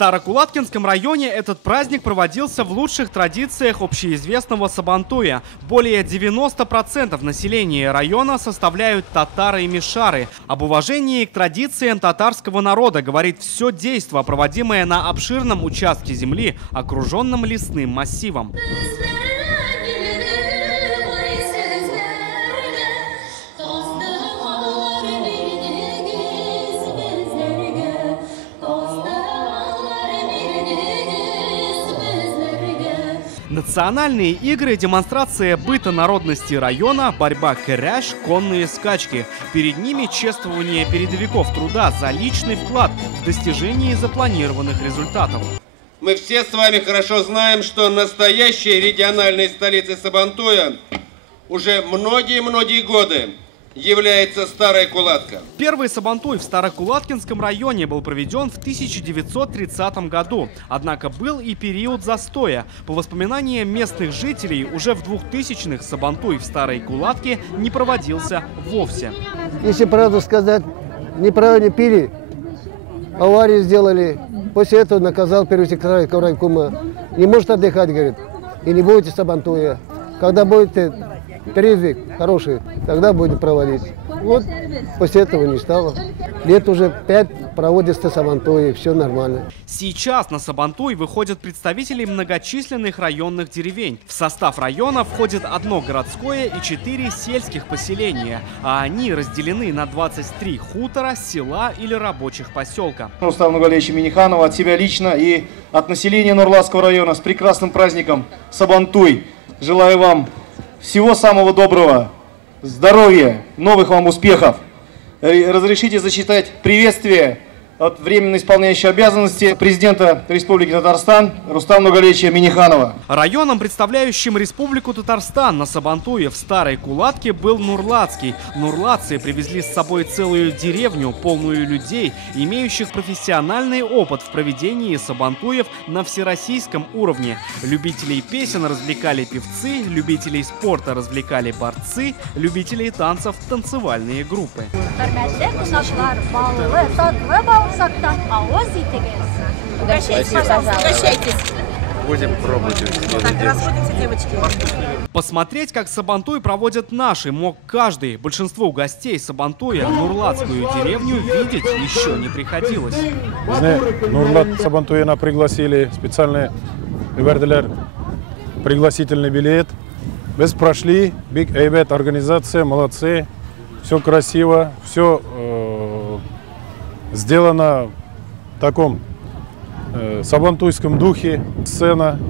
Старокулаткинском районе этот праздник проводился в лучших традициях общеизвестного сабантуя. Более 90% населения района составляют татары и мишары. Об уважении к традициям татарского народа говорит все действо, проводимое на обширном участке земли, окруженном лесным массивом. Национальные игры, демонстрация быта народности района, борьба кэряш, конные скачки. Перед ними чествование передовиков труда за личный вклад в достижении запланированных результатов. Мы все с вами хорошо знаем, что настоящей региональной столицей Сабантуя уже многие годы является Старая Кулатка. Первый сабантуй в Старокулаткинском районе был проведен в 1930 году. Однако был и период застоя. По воспоминаниям местных жителей, уже в 2000-х сабантуй в Старой Кулатке не проводился вовсе. Если правду сказать, неправильно пили, аварию сделали. После этого наказал первый секретарь райкома. Не может отдыхать, говорит, и не будете сабантуя. Когда будете трезвый, хороший, тогда будем проводить. Вот после этого не стало. Лет уже 5 проводится сабантуй, все нормально. Сейчас на сабантуй выходят представители многочисленных районных деревень. В состав района входит одно городское и 4 сельских поселения, а они разделены на 23 хутора, села или рабочих поселка. Рустам Нургалиевич Миниханова от себя лично и от населения Нурлатского района с прекрасным праздником Сабантуй. Желаю вам всего самого доброго, здоровья, новых вам успехов. Разрешите зачитать приветствие от временно исполняющего обязанности президента Республики Татарстан Рустама Нургалиевича Миниханова. Районом, представляющим Республику Татарстан на сабантуе в Старой Кулатке, был Нурлатский. Нурлатцы привезли с собой целую деревню, полную людей, имеющих профессиональный опыт в проведении сабантуев на всероссийском уровне. Любителей песен развлекали певцы, любителей спорта развлекали борцы, любителей танцев – танцевальные группы. Угощайтесь. Будем пробовать. Расходимся, девочки. Посмотреть, как сабантуй проводят наши, мог каждый. Большинству гостей сабантуя Нурлатскую деревню видеть еще не приходилось. Нурлат сабантуяна пригласили специальный пригласительный билет. Без прошли, Big Эйбет организация, молодцы, все красиво, все сделано в таком сабантуйском духе, сцена,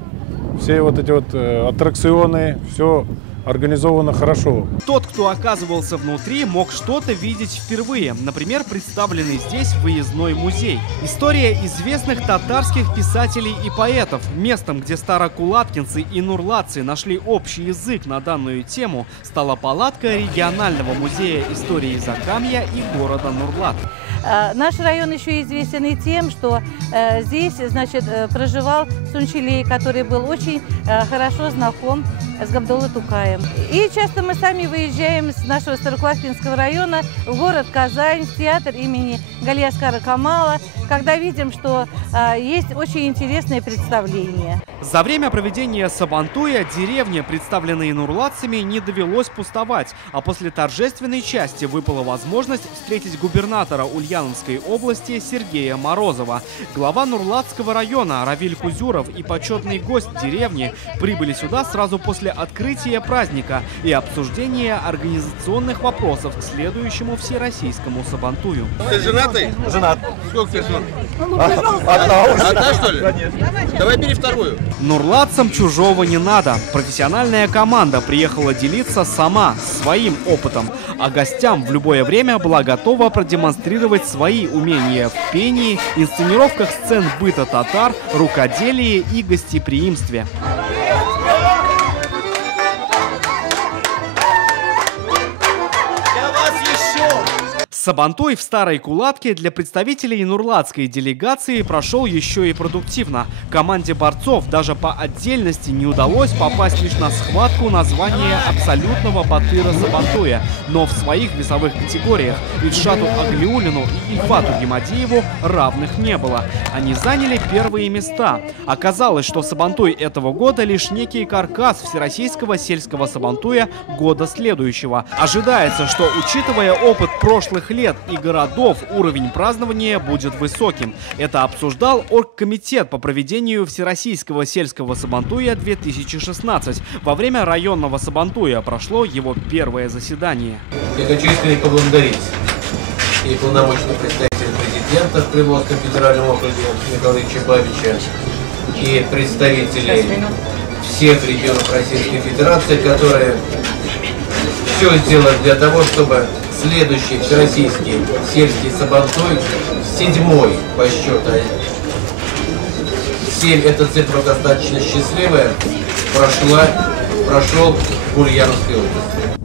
все вот эти вот аттракционы, все организовано хорошо. Тот, кто оказывался внутри, мог что-то видеть впервые. Например, представленный здесь выездной музей. История известных татарских писателей и поэтов. Местом, где старокулаткинцы и нурлатцы нашли общий язык на данную тему, стала палатка регионального музея истории Закамья и города Нурлат. Наш район еще известен и тем, что здесь, значит, проживал Сунчилей, который был очень хорошо знаком с Габдуллой Тукаем. И часто мы сами выезжаем с нашего Старокулаткинского района в город Казань, в театр имени Галиаскара Камала, когда видим, что есть очень интересные представления. За время проведения сабантуя деревне, представленные нурлатцами, не довелось пустовать, а после торжественной части выпала возможность встретить губернатора Ульяновской области Сергея Морозова. Глава Нурлатского района Равиль Кузюров и почетный гость деревни прибыли сюда сразу после открытия праздника и обсуждения организационных вопросов к следующему всероссийскому сабантую. Ты женатый? Женат. Сколько ты жен? Одна, что ли? Давай бери вторую. Нурлатцам чужого не надо. Профессиональная команда приехала делиться сама своим опытом, а гостям в любое время была готова продемонстрировать свои умения в пении, инсценировках сцен быта татар, рукоделии и гостеприимстве. Сабантуй в Старой Кулатке для представителей нурлатской делегации прошел еще и продуктивно. Команде борцов даже по отдельности не удалось попасть лишь на схватку на звание абсолютного батыра Сабантуя, но в своих весовых категориях Ильшату Аглиуллину и Ильфату Гемадиеву равных не было. Они заняли первые места. Оказалось, что Сабантуй этого года лишь некий каркас всероссийского сельского Сабантуя года следующего. Ожидается, что, учитывая опыт прошлых лет и городов, уровень празднования будет высоким. Это обсуждал оргкомитет по проведению Всероссийского сельского Сабантуя 2016. Во время районного Сабантуя прошло его первое заседание. Я хочу искренне поблагодарить и полномочного представителя президента в Приволжском федеральном округе Николая Чебавича, и представителей всех регионов Российской Федерации, которые все сделали для того, чтобы следующий всероссийский сельский Сабантуй, 7-й по счету, 7 это цифра достаточно счастливая, прошел в Ульяновской области.